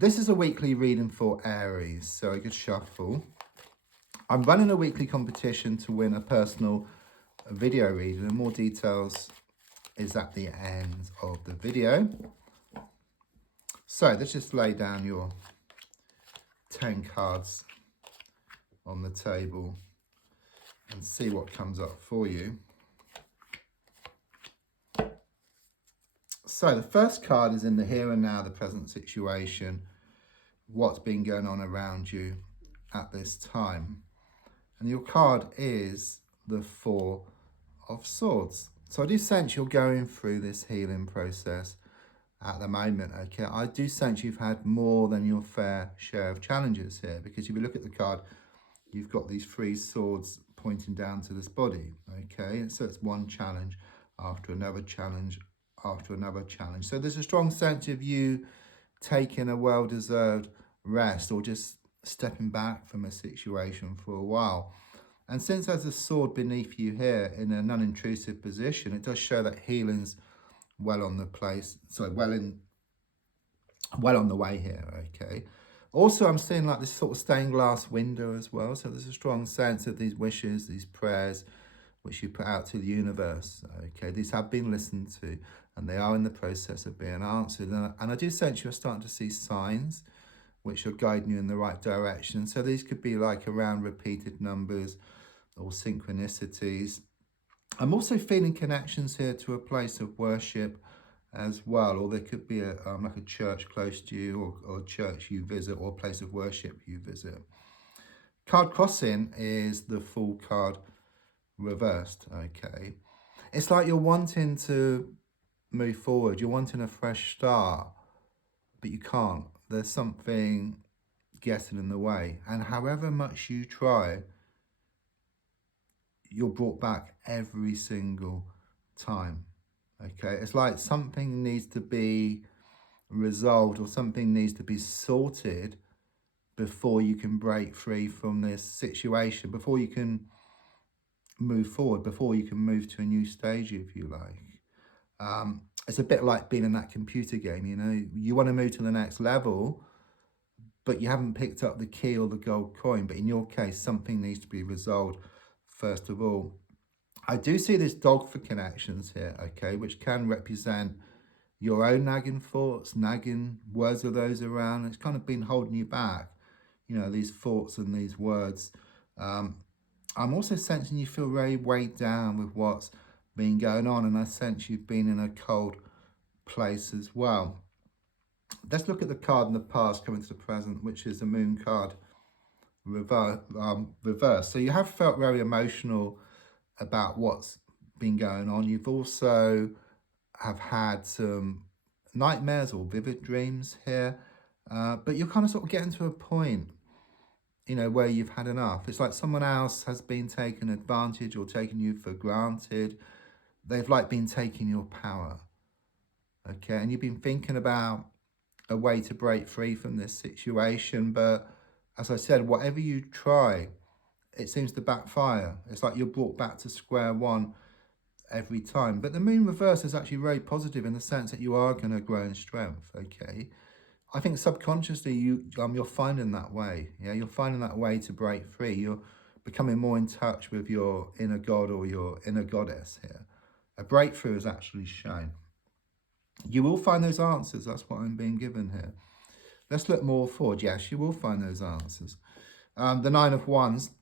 This is a weekly reading for Aries, so a good shuffle. I'm running a weekly competition to win a personal video reading, and more details is at the end of the video. So let's just lay down your 10 cards on the table and see what comes up for you. So the first card is in the here and now, the present situation, what's been going on around you at this time. And your card is the Four of Swords. So I do sense you're going through this healing process at the moment, okay? I do sense you've had more than your fair share of challenges here, because if you look at the card, you've got these three swords pointing down to this body, okay? So it's one challenge after another challenge after another challenge. So there's a strong sense of you taking a well-deserved rest or just stepping back from a situation for a while. And since there's a sword beneath you here in a non-intrusive position, it does show that healing's well on the way here, okay? Also, I'm seeing like this sort of stained glass window as well. So there's a strong sense of these wishes, these prayers, which you put out to the universe, okay? These have been listened to, and they are in the process of being answered. And I do sense you're starting to see signs which are guiding you in the right direction. So these could be like around repeated numbers or synchronicities. I'm also feeling connections here to a place of worship as well, or there could be like a church close to you, or a church you visit, or a place of worship you visit. Card crossing is the Fool card reversed, okay? It's like you're wanting to move forward, you're wanting a fresh start, but you can't. There's something getting in the way, and however much you try, you're brought back every single time, okay? It's like something needs to be resolved, or something needs to be sorted before you can break free from this situation, before you can move forward, before you can move to a new stage, if you like. It's a bit like being in that computer game, you know, you want to move to the next level, but you haven't picked up the key or the gold coin. But in your case, something needs to be resolved first of all. I do see this dog for connections here, okay, which can represent your own nagging thoughts, nagging words of those around. It's kind of been holding you back, you know, these thoughts and these words. I'm also sensing you feel very weighed down with what's been going on, and I sense you've been in a cold place as well. Let's look at the card in the past coming to the present, which is the Moon card reverse. So you have felt very emotional about what's been going on. You've also have had some nightmares or vivid dreams here, but you're kind of sort of getting to a point, you know, where you've had enough. It's like someone else has been taking advantage or taking you for granted. They've like been taking your power, okay? And you've been thinking about a way to break free from this situation, but as I said, whatever you try, it seems to backfire. It's like you're brought back to square one every time. But the Moon reverse is actually very positive in the sense that you are going to grow in strength, okay? I think subconsciously you're finding that way. Yeah, you're finding that way to break free. You're becoming more in touch with your inner god or your inner goddess here. A breakthrough is actually shown. You will find those answers. That's what I'm being given here. Let's look more forward. Yes, you will find those answers. The Nine of Wands.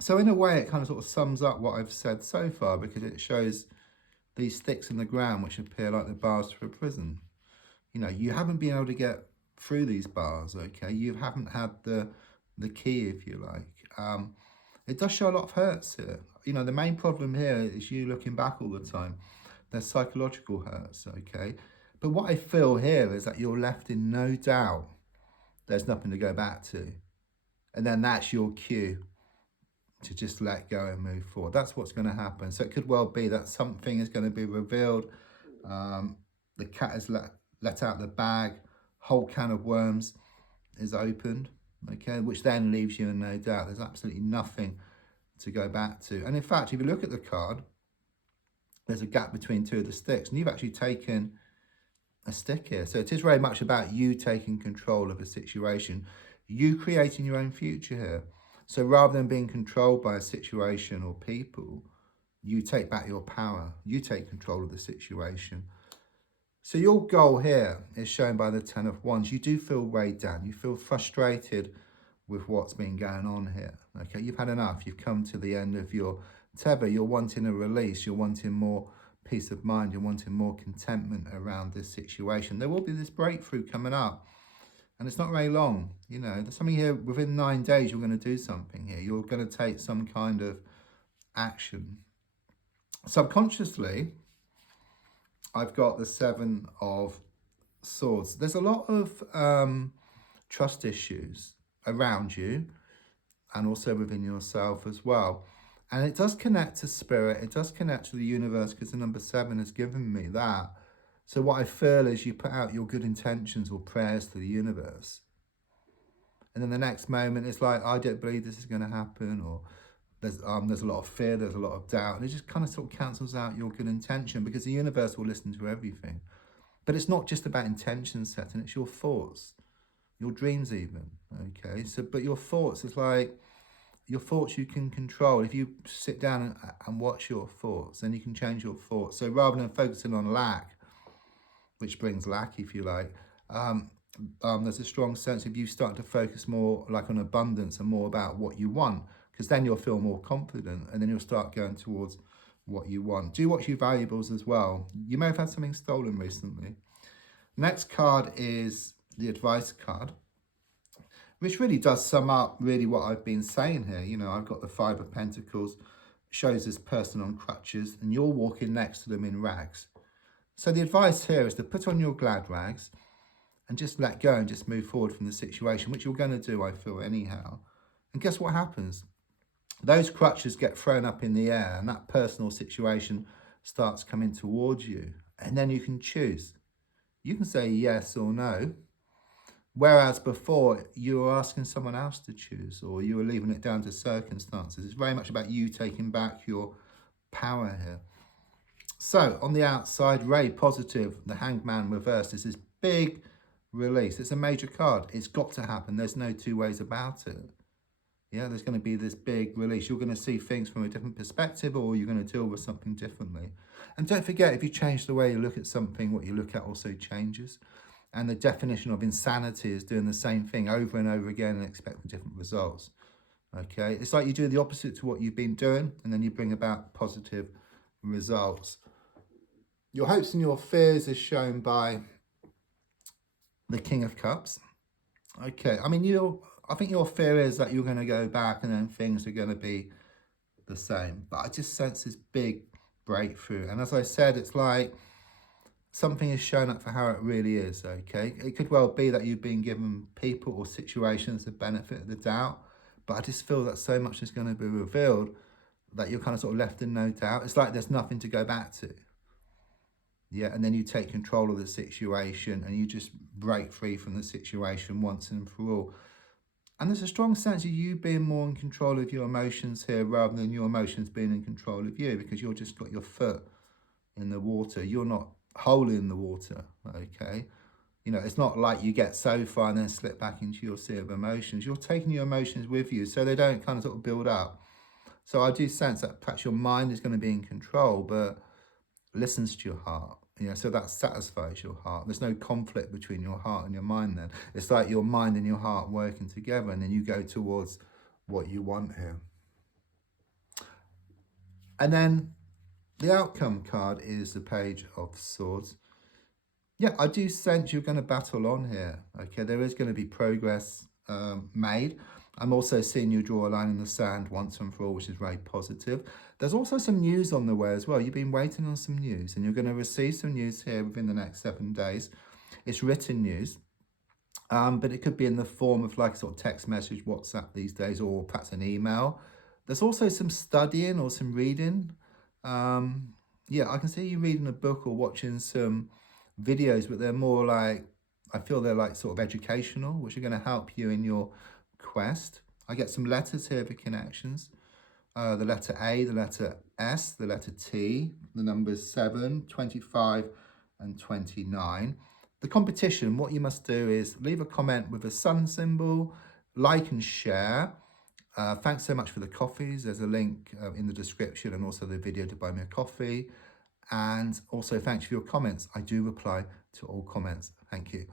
So in a way, it kind of sort of sums up what I've said so far, because it shows these sticks in the ground which appear like the bars to a prison. You know, you haven't been able to get through these bars, okay? You haven't had the key, if you like. It does show a lot of hurts here. You know, the main problem here is you looking back all the time. There's psychological hurts, okay? But what I feel here is that you're left in no doubt there's nothing to go back to. And then that's your cue to just let go and move forward. That's what's going to happen. So it could well be that something is going to be revealed. The cat is let out the bag, whole can of worms is opened, okay, which then leaves you in no doubt. There's absolutely nothing to go back to. And in fact, if you look at the card, there's a gap between two of the sticks, and you've actually taken a stick here. So it is very much about you taking control of a situation, you creating your own future here. So rather than being controlled by a situation or people, you take back your power, you take control of the situation. So your goal here is shown by the Ten of Wands. You do feel weighed down, you feel frustrated with what's been going on here. Okay, you've had enough, you've come to the end of your tether, you're wanting a release, you're wanting more peace of mind, you're wanting more contentment around this situation. There will be this breakthrough coming up, and it's not very long. You know, there's something here within 9 days. You're going to do something here, you're going to take some kind of action. Subconsciously, I've got the Seven of Swords. There's a lot of trust issues around you and also within yourself as well. And it does connect to spirit, it does connect to the universe, because the number 7 has given me that. So what I feel is you put out your good intentions or prayers to the universe, and then the next moment it's like, I don't believe this is going to happen, or there's a lot of fear, there's a lot of doubt, and it just kind of sort of cancels out your good intention, because the universe will listen to everything. But it's not just about intention setting, it's your thoughts, your dreams even, okay? So, but your thoughts is like, your thoughts you can control. If you sit down and watch your thoughts, then you can change your thoughts. So rather than focusing on lack, which brings lack, if you like, there's a strong sense of you starting to focus more like on abundance and more about what you want, because then you'll feel more confident, and then you'll start going towards what you want. Do watch your valuables as well. You may have had something stolen recently. Next card is the advice card, which really does sum up really what I've been saying here. You know, I've got the Five of Pentacles, shows this person on crutches, and you're walking next to them in rags. So the advice here is to put on your glad rags and just let go and just move forward from the situation, which you're going to do, I feel, anyhow. And guess what happens? Those crutches get thrown up in the air, and that personal situation starts coming towards you. And then you can choose. You can say yes or no. Whereas before, you were asking someone else to choose, or you were leaving it down to circumstances. It's very much about you taking back your power here. So, on the outside, Ray, positive, the Hanged Man reversed. This is big release. It's a major card. It's got to happen. There's no two ways about it. Yeah, there's going to be this big release. You're going to see things from a different perspective, or you're going to deal with something differently. And don't forget, if you change the way you look at something, what you look at also changes. And the definition of insanity is doing the same thing over and over again and expecting different results. Okay, it's like you do the opposite to what you've been doing, and then you bring about positive results. Your hopes and your fears is shown by the King of Cups. Okay, I mean, I think your fear is that you're going to go back and then things are going to be the same. But I just sense this big breakthrough. And as I said, it's like something is shown up for how it really is, okay? It could well be that you've been given people or situations the benefit of the doubt, but I just feel that so much is going to be revealed that you're kind of sort of left in no doubt. It's like there's nothing to go back to. Yeah, and then you take control of the situation and you just break free from the situation once and for all. And there's a strong sense of you being more in control of your emotions here rather than your emotions being in control of you, because you've just got your foot in the water. You're not whole in the water, okay? You know, it's not like you get so far and then slip back into your sea of emotions. You're taking your emotions with you so they don't kind of sort of build up. So I do sense that perhaps your mind is going to be in control, but listens to your heart. You know, so that satisfies your heart. There's no conflict between your heart and your mind then. It's like your mind and your heart working together, and then you go towards what you want here. And then the outcome card is the Page of Swords. Yeah, I do sense you're going to battle on here. Okay, there is going to be progress made. I'm also seeing you draw a line in the sand once and for all, which is very positive. There's also some news on the way as well. You've been waiting on some news, and you're going to receive some news here within the next 7 days. It's written news, but it could be in the form of like a sort of text message, WhatsApp these days, or perhaps an email. There's also some studying or some reading. Yeah, I can see you reading a book or watching some videos, but they're more like, I feel they're like sort of educational, which are going to help you in your quest. I get some letters here for connections. The letter A, the letter S, the letter T, the numbers 7, 25, and 29. the competition, what you must do is leave a comment with a sun symbol, like and share. Thanks so much for the coffees. There's a link in the description and also the video to buy me a coffee. And also thanks for your comments. I do reply to all comments. Thank you.